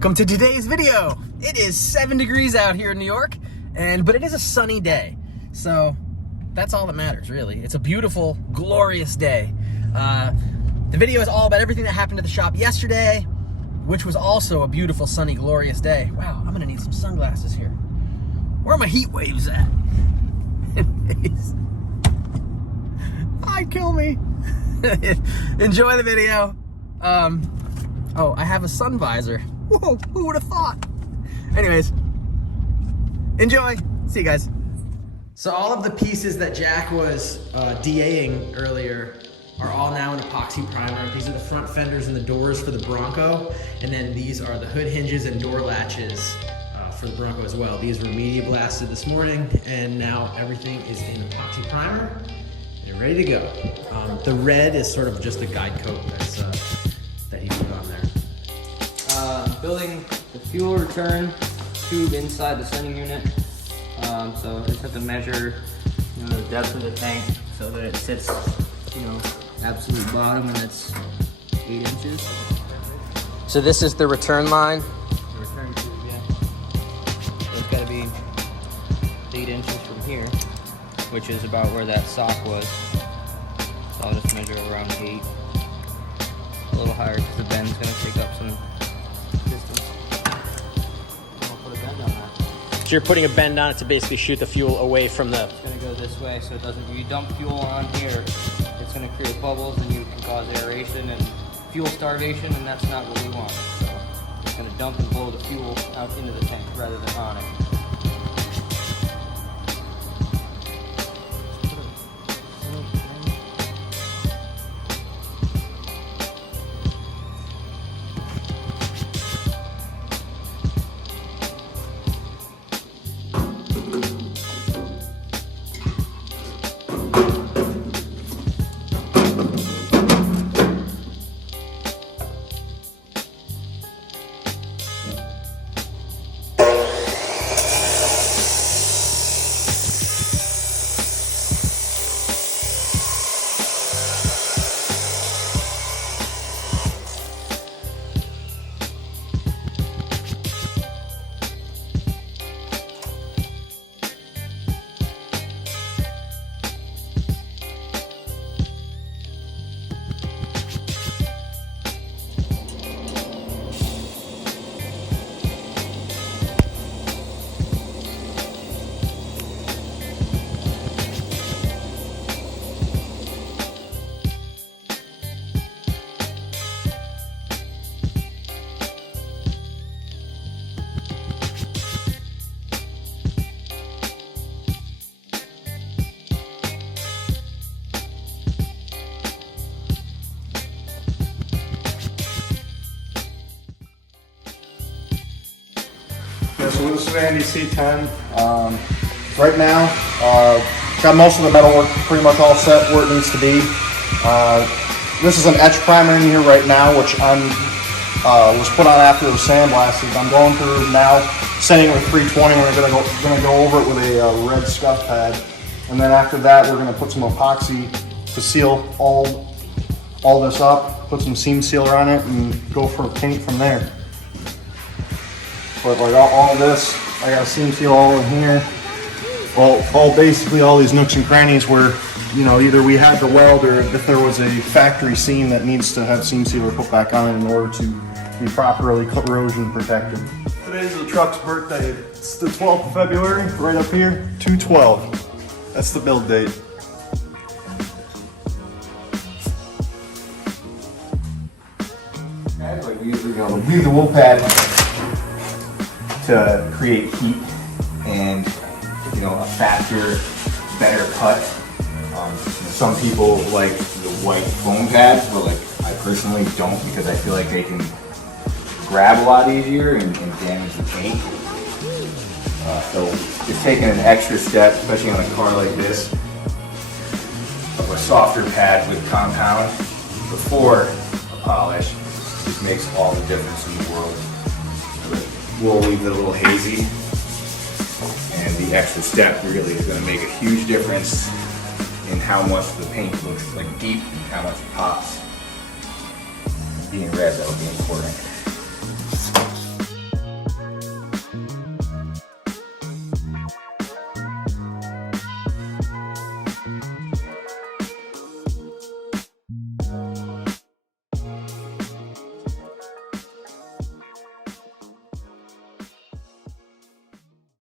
Welcome to today's video. It is 7 degrees out here in New York, but it is a sunny day. So that's all that matters, really. It's a beautiful, glorious day. The video is all about everything that happened at the shop yesterday, which was also a beautiful, sunny, glorious day. Wow, I'm gonna need some sunglasses here. Where are my heat waves at? Kill me. Enjoy the video. Oh, I have a sun visor. Whoa, who would have thought? Anyways, enjoy. See you guys. So all of the pieces that Jack was DAing earlier are all now in epoxy primer. These are the front fenders and the doors for the Bronco, and then these are the hood hinges and door latches for the Bronco as well. These were media blasted this morning, and now everything is in epoxy primer. They're ready to go. The red is sort of just a guide coat that he put on there. Building the fuel return tube inside the sending unit. So I just have to measure, the depth of the tank so that it sits, absolute bottom, and it's 8 inches. So this is the return line. The return tube, yeah. So it's got to be 8 inches from here, which is about where that sock was. So I'll just measure around 8. A little higher because the bend's going to take up some distance. I'll put a bend on that. So you're putting a bend on it to basically shoot the fuel away from the... It's going to go this way, so it doesn't... If you dump fuel on here, it's going to create bubbles, and you can cause aeration and fuel starvation, and that's not what we want. So it's going to dump and blow the fuel out into the tank rather than on it. So this is Andy C10. Right now, got most of the metalwork pretty much all set where it needs to be. This is an etch primer in here right now, which was put on after it was sandblasted. I'm going through now, sanding with 320. We're gonna go over it with a red scuff pad, and then after that, we're gonna put some epoxy to seal all this up. Put some seam sealer on it, and go for paint from there. But like all this, I got seam seal all in here. Well, basically all these nooks and crannies where, either we had to weld or if there was a factory seam that needs to have seam sealer put back on in order to be properly corrosion protected. Today's the truck's birthday. It's the 12th of February, right up here, 2/12. That's the build date. We use the wool pad to create heat and a faster, better cut. Some people like the white foam pads, but I personally don't, because I feel like they can grab a lot easier and damage the paint. So just taking an extra step, especially on a car like this, of a softer pad with compound before a polish, just makes all the difference in the world. We'll leave it a little hazy, and the extra step really is going to make a huge difference in how much the paint looks like deep and how much it pops. Being red, that would be important.